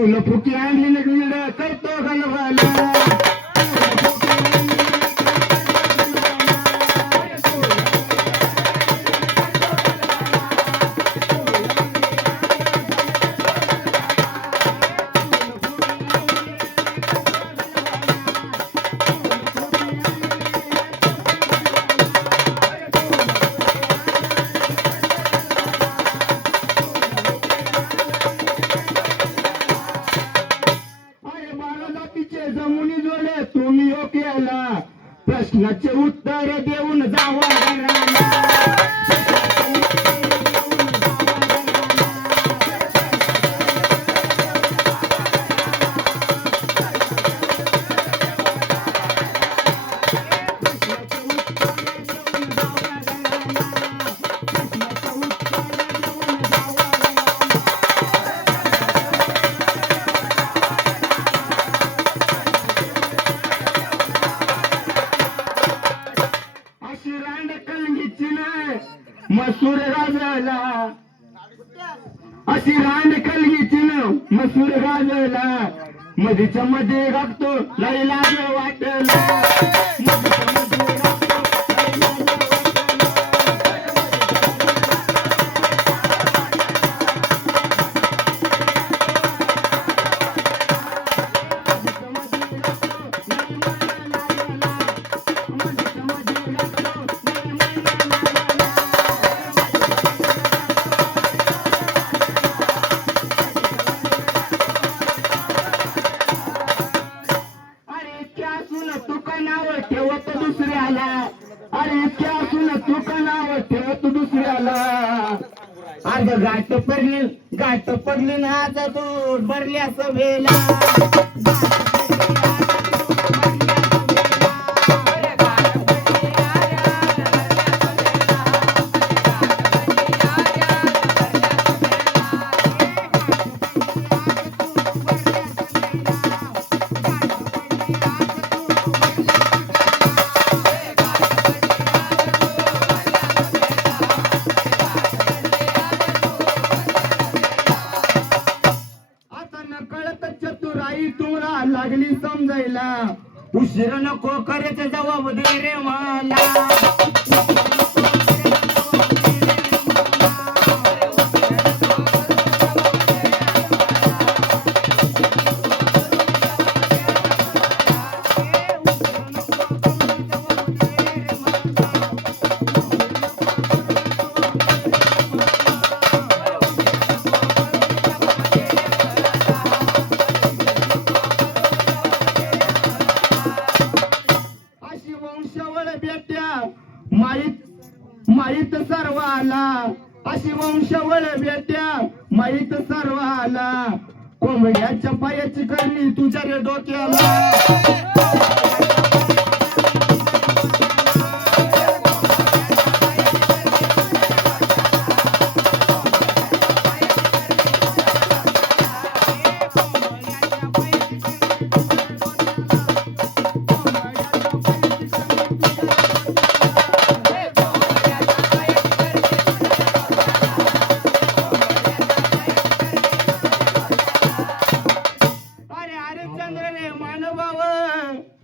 तुला फुकी आणली ना गिड करतो गलवाला जमुनी जोडे तुम्ही हो केला प्रश्नाचे उत्तर देऊन जावा मसूर गाजला अशी रान कलगीची मसूर गाजला मधीच्या मध्ये गागतो लई लाज वाटला ठेवत दुसऱ्याला अरे इतक्या असून तू का नाव ठेवत दुसऱ्याला अग गाठ पडली ना आता तू भरल्या सभेला चतुराई तुला लागली समजायला उशीर नको करायचं जबाब दे रे मला माहित सर्वाला अशी वंशावळ बेट्या माहित सर्वाला कोंबड्याच्या पायाची करणी तुझ्या रे डोक्याला मानवावर